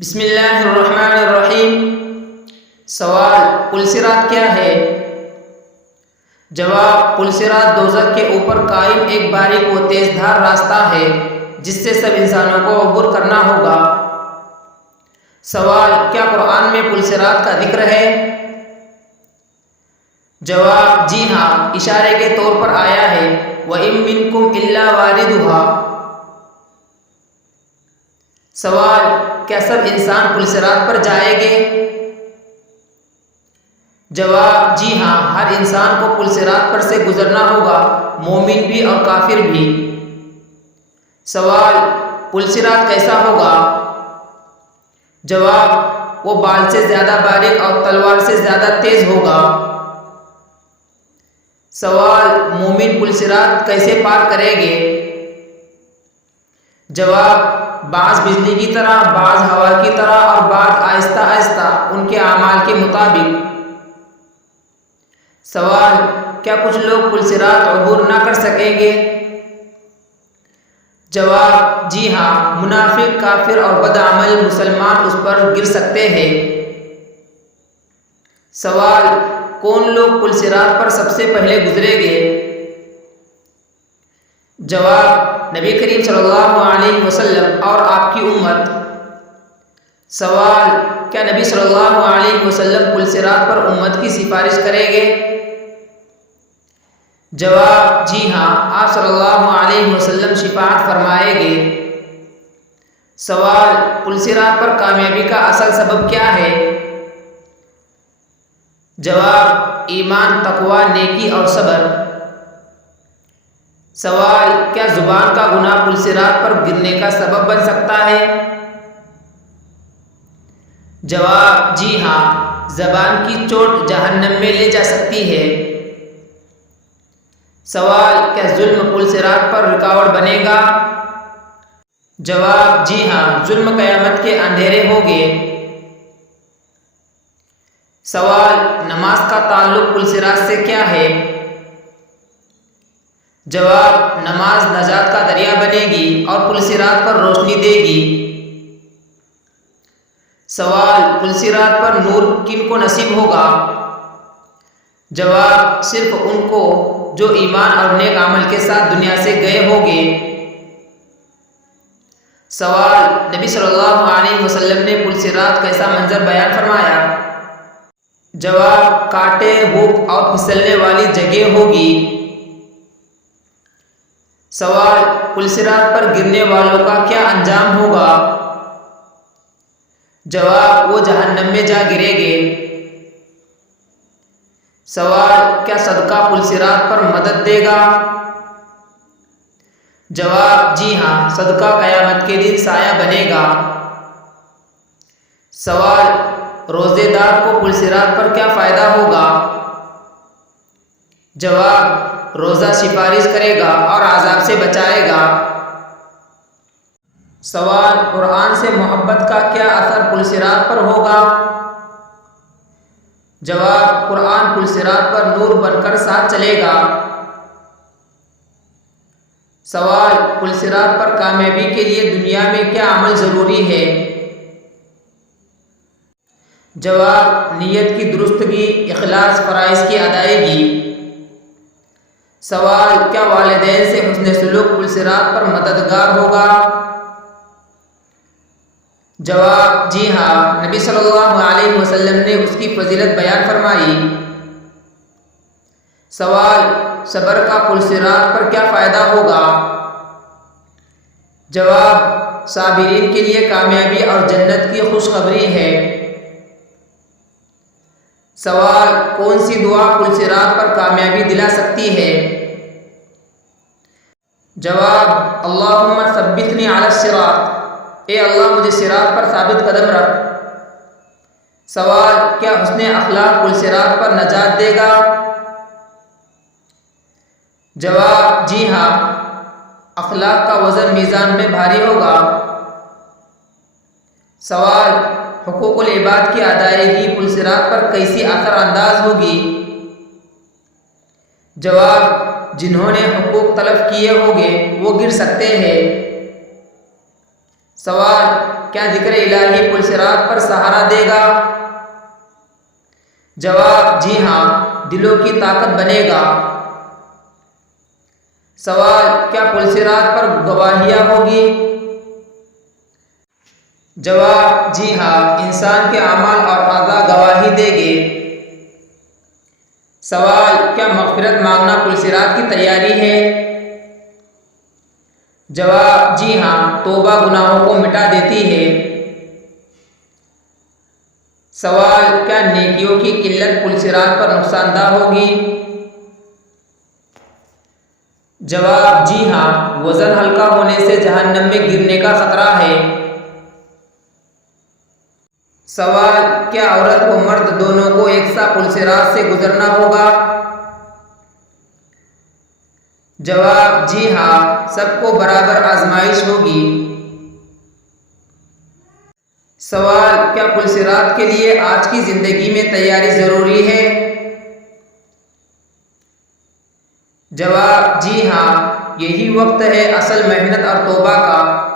بسم اللہ الرحمن الرحیم۔ سوال، پل صراط کیا ہے؟ جواب، پل صراط دوزخ کے اوپر قائم ایک باریک و تیز دھار راستہ ہے جس سے سب انسانوں کو عبور کرنا ہوگا۔ سوال، کیا قرآن میں پل صراط کا ذکر ہے؟ جواب، جی ہاں، اشارے کے طور پر آیا ہے وَإِن مِّنكُمْ إِلَّا وَارِدُهَا۔ سوال، کیا سب انسان پل صراط پر جائیں گے؟ جواب، جی ہاں، ہر انسان کو پل صراط پر سے گزرنا ہوگا، مومن بھی اور کافر بھی۔ سوال، پل صراط کیسا ہوگا؟ جواب، وہ بال سے زیادہ باریک اور تلوار سے زیادہ تیز ہوگا۔ سوال، مومن پل صراط کیسے پار کریں گے؟ جواب، بعض بجلی کی طرح، بعض ہوا کی طرح اور بعض آہستہ آہستہ ان کے اعمال کے مطابق۔ سوال، کیا کچھ لوگ پل صراط عبور نہ کر سکیں گے؟ جواب، جی ہاں، منافق، کافر اور بدعمل مسلمان اس پر گر سکتے ہیں۔ سوال، کون لوگ پل صراط پر سب سے پہلے گزریں گے؟ جواب، نبی کریم صلی اللہ علیہ وسلم اور آپ کی امت۔ سوال، کیا نبی صلی اللہ علیہ وسلم پل صراط پر امت کی سفارش کریں گے؟ جواب، جی ہاں، آپ صلی اللہ علیہ وسلم شفاعت فرمائیں گے۔ سوال، پل صراط پر کامیابی کا اصل سبب کیا ہے؟ جواب، ایمان، تقوی، نیکی اور صبر۔ سوال، کیا زبان کا گناہ پل صراط پر گرنے کا سبب بن سکتا ہے؟ جواب، جی ہاں، زبان کی چوٹ جہنم میں لے جا سکتی ہے۔ سوال، کیا ظلم پل صراط پر رکاوٹ بنے گا؟ جواب، جی ہاں، ظلم قیامت کے اندھیرے ہوگے۔ سوال، نماز کا تعلق پل صراط سے کیا ہے؟ جواب، نماز نجات کا ذریعہ بنے گی اور پل صراط پر روشنی دے گی۔ سوال، پل صراط پر نور کن کو نصیب ہوگا؟ جواب، صرف ان کو جو ایمان اور نیک عمل کے ساتھ دنیا سے گئے ہوں گے۔ سوال، نبی صلی اللہ علیہ وسلم نے پل صراط کیسا منظر بیان فرمایا؟ جواب، کانٹے، ہوک اور پھسلنے والی جگہ ہوگی۔ سوال، پل صراط پر گرنے والوں کا کیا انجام ہوگا؟ جواب، وہ جہنم میں جا گریں گے۔ سوال، کیا صدقہ پل صراط پر مدد دے گا؟ جواب، جی ہاں، صدقہ قیامت کے دن سایہ بنے گا۔ سوال، روزے دار کو پل صراط پر کیا فائدہ ہوگا؟ جواب، روزہ سفارش کرے گا اور عذاب سے بچائے گا۔ سوال، قرآن سے محبت کا کیا اثر پل صراط پر ہوگا؟ جواب، قرآن پل صراط پر نور بن کر ساتھ چلے گا۔ سوال، پل صراط پر کامیابی کے لیے دنیا میں کیا عمل ضروری ہے؟ جواب، نیت کی درستگی، اخلاص، فرائض کی ادائیگی۔ سوال، کیا والدین سے حسن سلوک پل صراط پر مددگار ہوگا؟ جواب، جی ہاں، نبی صلی اللہ علیہ وسلم نے اس کی فضیلت بیان فرمائی۔ سوال، صبر کا پل صراط پر کیا فائدہ ہوگا؟ جواب، صابرین کے لیے کامیابی اور جنت کی خوشخبری ہے۔ سوال، کون سی دعا پل صراط پر کامیابی دلا سکتی ہے؟ جواب، اللہم ثبتنی علی الصراط، اے اللہ مجھے صراط پر ثابت قدم رکھ۔ سوال، کیا حسن اخلاق پل صراط پر نجات دے گا؟ جواب، جی ہاں، اخلاق کا وزن میزان میں بھاری ہوگا۔ سوال، حقوق العباد کی ادائیگی پل صراط پر کیسی اثر انداز ہوگی؟ جواب، جنہوں نے حقوق تلف کیے ہوں گے وہ گر سکتے ہیں۔ سوال، کیا ذکر الہی پل صراط پر سہارا دے گا؟ جواب جی ہاں، دلوں کی طاقت بنے گا۔ سوال کیا پل صراط پر گواہیاں ہوگی؟ جواب جی ہاں، انسان کے اعمال اور اعضاء گواہی دیں گے۔ سوال کیا مغفرت مانگنا پل صراط کی تیاری ہے؟ جواب جی ہاں، توبہ گناہوں کو مٹا دیتی ہے۔ سوال کیا نیکیوں کی قلت پل صراط پر نقصان دہ ہوگی؟ جواب جی ہاں، وزن ہلکا ہونے سے جہنم میں گرنے کا خطرہ ہے۔ سوال کیا عورت و مرد دونوں کو ایک سا پل صراط سے گزرنا ہوگا؟ جواب جی ہاں، سب کو برابر آزمائش ہوگی۔ سوال کیا پل صراط کے لیے آج کی زندگی میں تیاری ضروری ہے؟ جواب جی ہاں، یہی وقت ہے اصل محنت اور توبہ کا۔